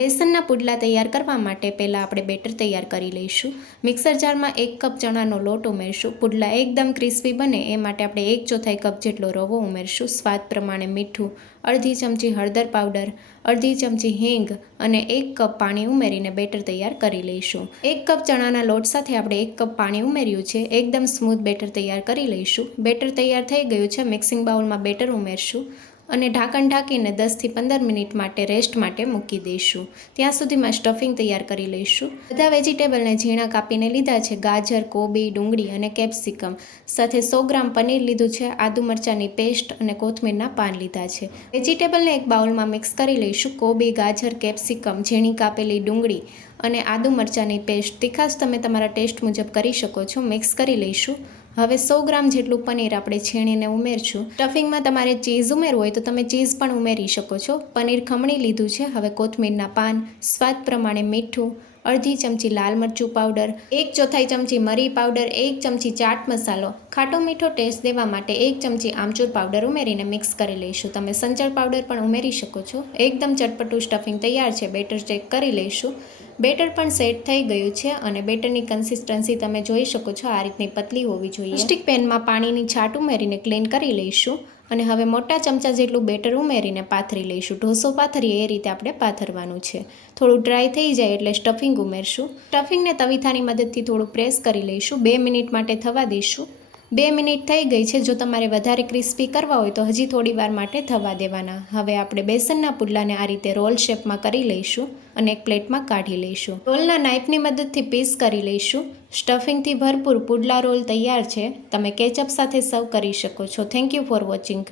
બેસનના પુડલા તૈયાર કરવા માટે પહેલાં આપણે બેટર તૈયાર કરી લઈશું. મિક્સર જારમાં 1 કપ ચણાનો લોટ ઉમેરશું. પુડલા એકદમ ક્રિસ્પી બને એ માટે આપણે 1/4 કપ જેટલો રવો ઉમેરશું. સ્વાદ પ્રમાણે મીઠું, અડધી ચમચી હળદર પાવડર, અડધી ચમચી હિંગ અને 1 કપ પાણી ઉમેરીને બેટર તૈયાર કરી લઈશું. 1 કપ ચણાના લોટ સાથે આપણે 1 કપ પાણી ઉમેર્યું છે. એકદમ સ્મૂથ બેટર તૈયાર કરી લઈશું. બેટર તૈયાર થઈ ગયું છે. મિક્સિંગ બાઉલમાં બેટર ઉમેરશું અને ઢાંકણ ઢાંકીને 10 થી 15 મિનિટ માટે રેસ્ટ માટે મૂકી દઈશું. ત્યાં સુધીમાં સ્ટફિંગ તૈયાર કરી લઈશું. બધા વેજીટેબલને ઝીણા કાપીને લીધા છે. ગાજર, કોબી, ડુંગળી અને કેપ્સિકમ સાથે 100 ગ્રામ પનીર લીધું છે. આદુ મરચાંની પેસ્ટ અને કોથમીરના પાન લીધા છે. વેજીટેબલને એક બાઉલમાં મિક્સ કરી લઈશું. કોબી, ગાજર, કેપ્સિકમ, ઝીણી કાપેલી ડુંગળી અને આદુ મરચાંની પેસ્ટ. તીખાશ તમે તમારા ટેસ્ટ મુજબ કરી શકો છો. મિક્સ કરી લઈશું. હવે 100 ગ્રામ જેટલું પનીર આપણે છીણીને ઉમેરશું. સ્ટફિંગમાં તમારે ચીઝ ઉમેરવું હોય તો તમે ચીઝ પણ ઉમેરી શકો છો. પનીર ખમણી લીધું છે. હવે કોથમીરના પાન, સ્વાદ પ્રમાણે મીઠું, અડધી ચમચી લાલ મરચું પાવડર, 1/4 ચમચી મરી પાવડર, 1 ચમચી ચાટ મસાલો, ખાટો મીઠો ટેસ્ટ દેવા માટે 1 ચમચી આમચૂર પાવડર ઉમેરીને મિક્સ કરી લઈશું. તમે સંચળ પાવડર પણ ઉમેરી શકો છો. એકદમ ચટપટું સ્ટફિંગ તૈયાર છે. બેટર ચેક કરી લઈશું. બેટર પણ સેટ થઈ ગયું છે અને બેટરની કન્સિસ્ટન્સી તમે જોઈ શકો છો. આ રીતની પતલી હોવી જોઈએ. સ્ટિક પેનમાં પાણીની છાટ ઉમેરીને ક્લીન કરી લઈશું અને હવે મોટા ચમચા જેટલું બેટર ઉમેરીને પાથરી લઈશું. ઢોસો પાથરીએ એ રીતે આપણે પાથરવાનું છે. થોડું ડ્રાય થઈ જાય એટલે સ્ટફિંગ ઉમેરશું. સ્ટફિંગને તવીથાની મદદથી થોડું પ્રેસ કરી લઈશું. 2 મિનિટ માટે થવા દઈશું. 2 મિનિટ થઈ ગઈ છે. જો તમારે વધારે ક્રિસ્પી કરવા હોય તો હજી થોડી વાર માટે થવા દેવાના. હવે આપણે બેસનના પુડલાને આ રીતે રોલ શેપમાં કરી લઈશું અને એક પ્લેટમાં કાઢી લઈશું. રોલના નાઇફની મદદથી પીસ કરી લઈશું. સ્ટફિંગથી ભરપૂર પુડલા રોલ તૈયાર છે. તમે કેચઅપ સાથે સર્વ કરી શકો છો. Thank you for watching.